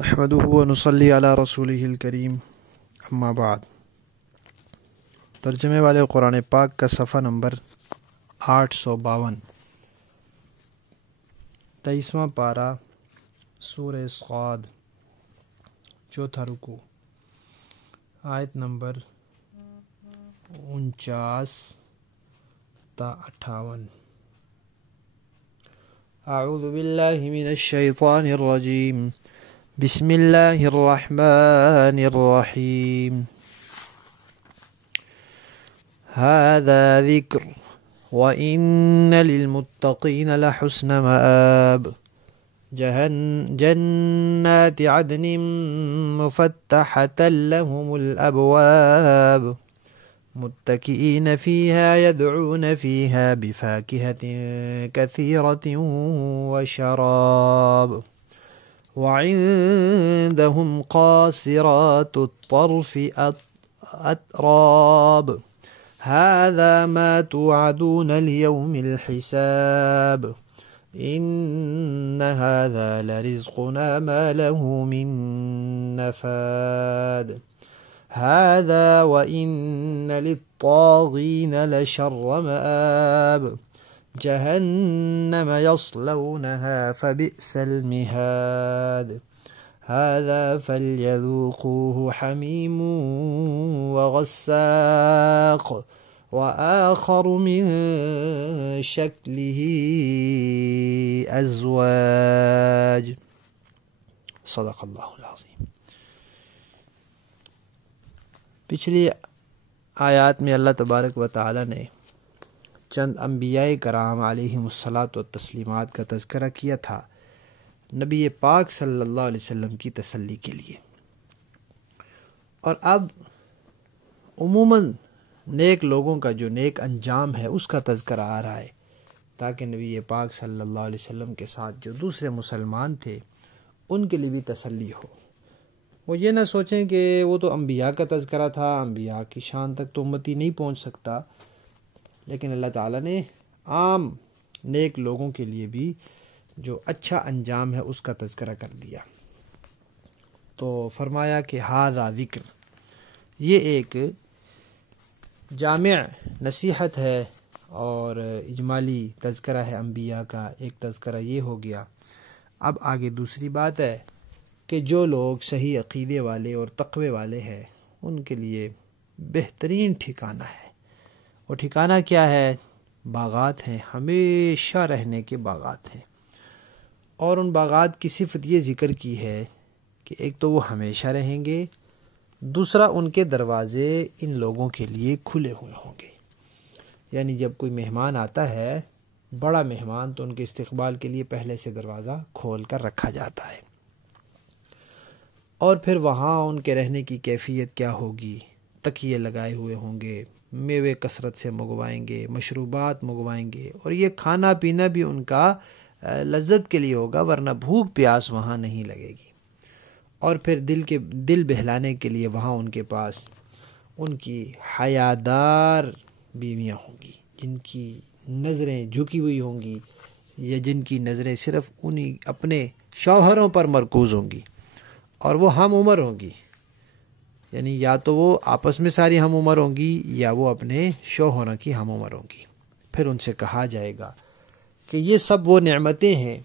نحمده ونصلي علی رسوله الکریم اما بعد۔ ترجمے والے قرآن پاک کا صفحہ نمبر 852، 23واں پارہ، سورہ صاد، چوتھا رکوع، آیت نمبر 49 تا 58۔ اعوذ باللہ من الشیطان الرجیم، بسم اللہ الرحمن الرحیم۔ هذا ذکر وإن للمتقین لحسن مآب، جنات عدن مفتحة لهم الأبواب، متكئين فيها يدعون فيها بفاكهة كثيرة وشراب، وعندهم قاصرات الطرف أتراب، هذا ما توعدون ليوم الحساب، إن هذا لرزقنا ما له من نفاد، هذا وإن للطاغين لشر مآب، جهنم يصلونها فبئس المهاد، هذا فليذوقوه حميم وغساق، وآخر من شكله أزواج۔ صدق اللہ العظیم۔ پچھلی آیات میں اللہ تبارک و تعالی نے چند انبیاء کرام علیہم الصلاۃ والتسلیمات کا تذکرہ کیا تھا نبی پاک صلی اللہ علیہ وسلم کی تسلی کے لیے، اور اب عموماً نیک لوگوں کا جو نیک انجام ہے اس کا تذکرہ آ رہا ہے، تاکہ نبی پاک صلی اللہ علیہ وسلم کے ساتھ جو دوسرے مسلمان تھے ان کے لیے بھی تسلی ہو۔ وہ یہ نہ سوچیں کہ وہ تو انبیاء کا تذکرہ تھا، انبیاء کی شان تک تو امتی نہیں پہنچ سکتا، لیکن اللہ تعالیٰ نے عام نیک لوگوں کے لیے بھی جو اچھا انجام ہے اس کا تذکرہ کر دیا۔ تو فرمایا کہ ھذا ذکر، یہ ایک جامع نصیحت ہے اور اجمالی تذکرہ ہے انبیاء کا، ایک تذکرہ یہ ہو گیا۔ اب آگے دوسری بات ہے کہ جو لوگ صحیح عقیدے والے اور تقوی والے ہیں ان کے لیے بہترین ٹھکانہ ہے، اور ٹھکانہ کیا ہے؟ باغات ہیں، ہمیشہ رہنے کے باغات ہیں، اور ان باغات کی صفت یہ ذکر کی ہے کہ ایک تو وہ ہمیشہ رہیں گے، دوسرا ان کے دروازے ان لوگوں کے لیے کھلے ہوئے ہوں گے، یعنی جب کوئی مہمان آتا ہے، بڑا مہمان، تو ان کے استقبال کے لیے پہلے سے دروازہ کھول کر رکھا جاتا ہے، اور پھر وہاں ان کے رہنے کی کیفیت کیا ہوگی؟ تکیے لگائے ہوئے ہوں گے، میوے کثرت سے منگوائیں گے، مشروبات منگوائیں گے، اور یہ کھانا پینا بھی ان کا لذت کے لیے ہوگا، ورنہ بھوک پیاس وہاں نہیں لگے گی۔ اور پھر دل بہلانے کے لیے وہاں ان کے پاس ان کی حیادار بیویاں ہوں گی، جن کی نظریں جھکی ہوئی ہوں گی، یا جن کی نظریں صرف انہی اپنے شوہروں پر مرکوز ہوں گی، اور وہ ہم عمر ہوں گی، یعنی یا تو وہ آپس میں ساری ہم عمر ہوں گی یا وہ اپنے شوہروں کی ہم عمر ہوں گی۔ پھر ان سے کہا جائے گا کہ یہ سب وہ نعمتیں ہیں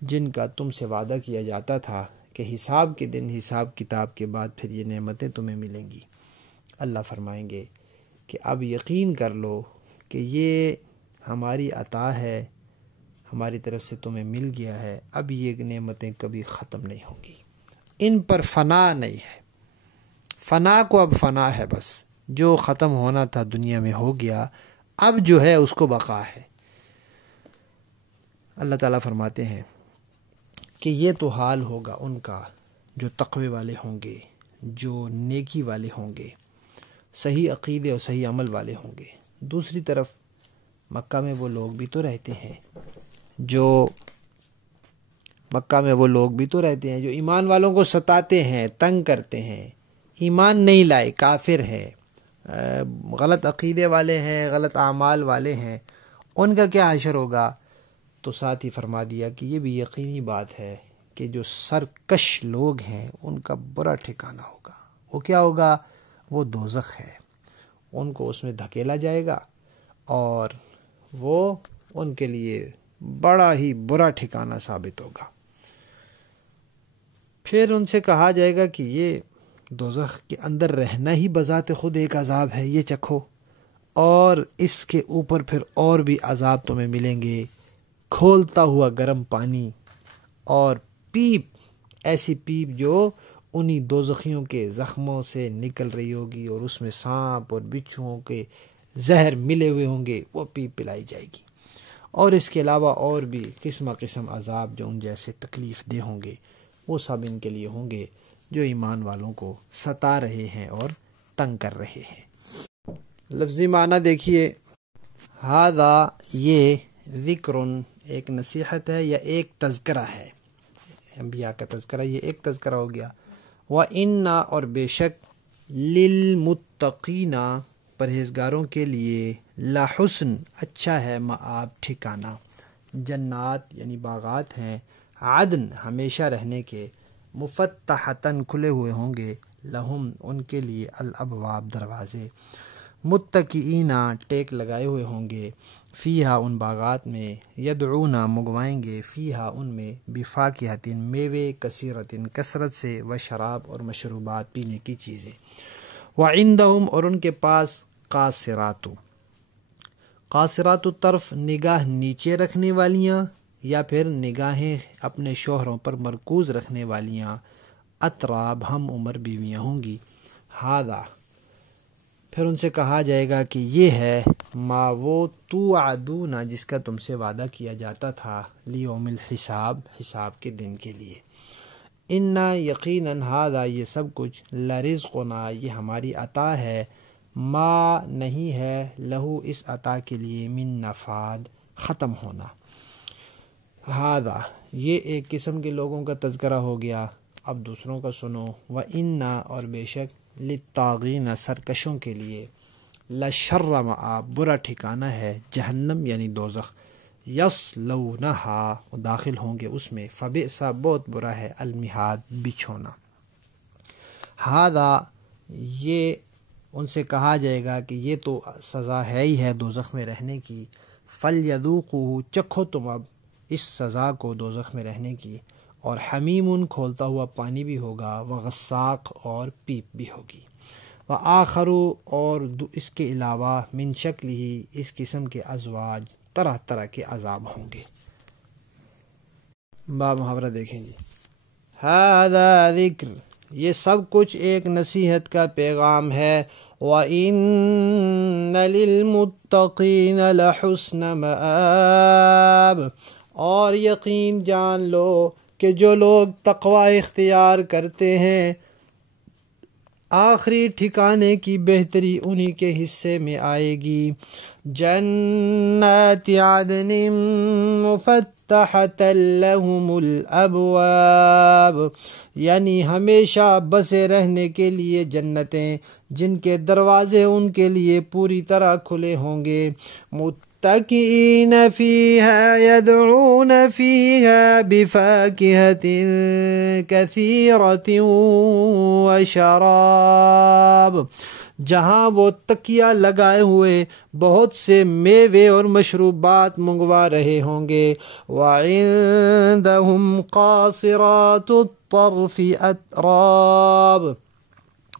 جن کا تم سے وعدہ کیا جاتا تھا کہ حساب کے دن، حساب کتاب کے بعد پھر یہ نعمتیں تمہیں ملیں گی۔ اللہ فرمائیں گے کہ اب یقین کر لو کہ یہ ہماری عطا ہے، ہماری طرف سے تمہیں مل گیا ہے، اب یہ نعمتیں کبھی ختم نہیں ہوں گی، ان پر فنا نہیں ہے، فنا کو اب فنا ہے، بس جو ختم ہونا تھا دنیا میں ہو گیا، اب جو ہے اس کو بقا ہے۔ اللہ تعالیٰ فرماتے ہیں کہ یہ تو حال ہوگا ان کا جو تقوی والے ہوں گے، جو نیکی والے ہوں گے، صحیح عقیدے اور صحیح عمل والے ہوں گے۔ دوسری طرف مکہ میں وہ لوگ بھی تو رہتے ہیں جو ایمان والوں کو ستاتے ہیں، تنگ کرتے ہیں، ایمان نہیں لائے، کافر ہیں، غلط عقیدے والے ہیں، غلط اعمال والے ہیں، ان کا کیا حشر ہوگا؟ تو ساتھ ہی فرما دیا کہ یہ بھی یقینی بات ہے کہ جو سرکش لوگ ہیں ان کا برا ٹھکانہ ہوگا۔ وہ کیا ہوگا؟ وہ دوزخ ہے، ان کو اس میں دھکیلا جائے گا اور وہ ان کے لیے بڑا ہی برا ٹھکانہ ثابت ہوگا۔ پھر ان سے کہا جائے گا کہ یہ دوزخ کے اندر رہنا ہی بذات خود ایک عذاب ہے، یہ چکھو، اور اس کے اوپر پھر اور بھی عذاب تمہیں ملیں گے، کھولتا ہوا گرم پانی اور پیپ، ایسی پیپ جو انہی دوزخیوں کے زخموں سے نکل رہی ہوگی اور اس میں سانپ اور بچھوؤں کے زہر ملے ہوئے ہوں گے، وہ پیپ پلائی جائے گی۔ اور اس کے علاوہ اور بھی قسم قسم عذاب جو ان جیسے تکلیف دہ ہوں گے، وہ سب ان کے لیے ہوں گے جو ایمان والوں کو ستا رہے ہیں اور تنگ کر رہے ہیں۔ لفظی معنی دیکھیے، ہذا یہ ذکرن ایک نصیحت ہے یا ایک تذکرہ ہے، انبیاء کا تذکرہ، یہ ایک تذکرہ ہو گیا۔ وَإِنَّا اور بے شک لِلْمُتَّقِينَ پرہیزگاروں کے لیے لحسن اچھا ہے مآب ٹھکانہ، جنات یعنی باغات ہیں، عدن ہمیشہ رہنے کے، مفتحتاً کھلے ہوئے ہوں گے، لہم ان کے لیے الابواب دروازے، متکئین ٹیک لگائے ہوئے ہوں گے، فیہا ان باغات میں، یدعون منگوائیں گے، فیہا ان میں، بفاکہۃ میوے، کثیرۃ کثرت سے، وشراب اور مشروبات پینے کی چیزیں، وعندہم اور ان کے پاس، قاصرات الطرف نگاہ نیچے رکھنے والیاں یا پھر نگاہیں اپنے شوہروں پر مرکوز رکھنے والیاں، اطراب ہم عمر بیویاں ہوں گی، ہذا پھر ان سے کہا جائے گا کہ یہ ہے ما وہ توعدون جس کا تم سے وعدہ کیا جاتا تھا، لیوم الحساب حساب کے دن کے لیے، انا یقیناً ہذا یہ سب کچھ، لرزقنا یہ ہماری عطا ہے، ما نہیں ہے، لہو اس عطا کے لیے، من نفاد ختم ہونا۔ ہذا یہ ایک قسم کے لوگوں کا تذکرہ ہو گیا، اب دوسروں کا سنو۔ وَإِنَّا اور بے شک لِلطَّاغِينَ سرکشوں کے لیے، لَشَرَّ مآب برا ٹھکانہ ہے، جہنم یعنی دوزخ، یصلونہا داخل ہوں گے اس میں، فبئس بہت برا ہے، المہاد بچھونا۔ ہذا یہ ان سے کہا جائے گا کہ یہ تو سزا ہے ہی ہے دوزخ میں رہنے کی، فَلْيَذُوقُوهُ چکھو تم اب اس سزا کو دوزخ میں رہنے کی، اور حمیم کھولتا ہوا پانی بھی ہوگا، وغساق اور پیپ بھی ہوگی، وآخر اور اس کے علاوہ، من شکل ہی اس قسم کے ازواج طرح طرح کے عذاب ہوں گے۔ باب محاورہ دیکھیں جی، ہذا ذکر یہ سب کچھ ایک نصیحت کا پیغام ہے، وَإِنَّ لِلْمُتَّقِينَ لَحُسْنَ مَآب اور یقین جان لو کہ جو لوگ تقوی اختیار کرتے ہیں، آخری ٹھکانے کی بہتری انہی کے حصے میں آئے گی، جنات عدن مفتحۃ لہم الابواب یعنی ہمیشہ بسے رہنے کے لیے جنتیں جن کے دروازے ان کے لیے پوری طرح کھلے ہوں گے، متکئین فیہا یدعون فیہا بفاکہۃ کثیرۃ وشراب جہاں وہ تکیہ لگائے ہوئے بہت سے میوے اور مشروبات منگوا رہے ہوں گے، وَعِندَهُمْ قَاصِرَاتُ الطَّرْفِ أَتْرَابٌ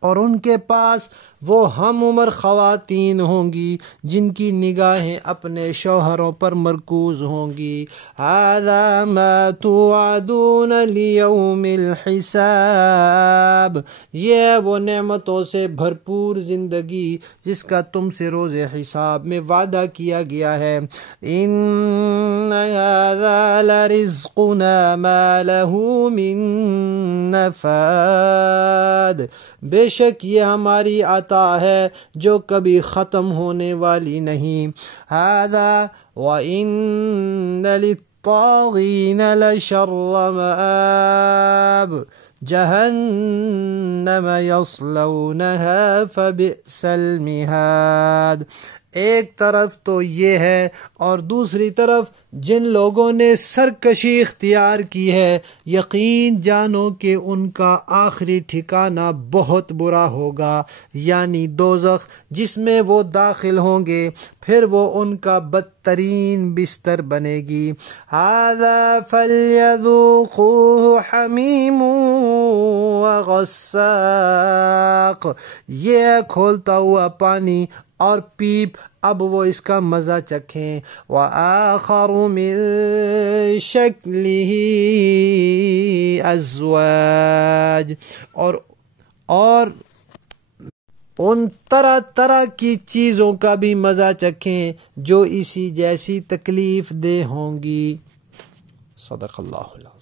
اور ان کے پاس وہ ہم عمر خواتین ہوں گی جن کی نگاہیں اپنے شوہروں پر مرکوز ہوں گی، هَذَا مَا تُوعَدُونَ لِيَوْمِ الْحِسَابِ یہ وہ نعمتوں سے بھرپور زندگی جس کا تم سے روز حساب میں وعدہ کیا گیا ہے، إِنَّ هَذَا لَرِزْقُنَا مَا لَهُ مِن نَفَادٍ بے شک یہ ہماری عطا ہے جو کبھی ختم ہونے والی نہیں، هذا وَإِنَّ لِلطَّاغِينَ لَشَرَّ مَآب جہنم یصلونہا فبئس المہاد ایک طرف تو یہ ہے، اور دوسری طرف جن لوگوں نے سرکشی اختیار کی ہے، یقین جانو کہ ان کا آخری ٹھکانہ بہت برا ہوگا، یعنی دوزخ، جس میں وہ داخل ہوں گے، پھر وہ ان کا بدترین بستر بنے گی۔ ھذا فلیذوقوہ حمیم وغساق، یہ ہے کھولتا ہوا پانی اور پیپ، اب وہ اس کا مزہ چکھیں۔ وآخر من شکلہ ازواج، اور ان طرح طرح کی چیزوں کا بھی مزہ چکھیں جو اسی جیسی تکلیف دہ ہوں گی۔ صدق اللہ العظیم۔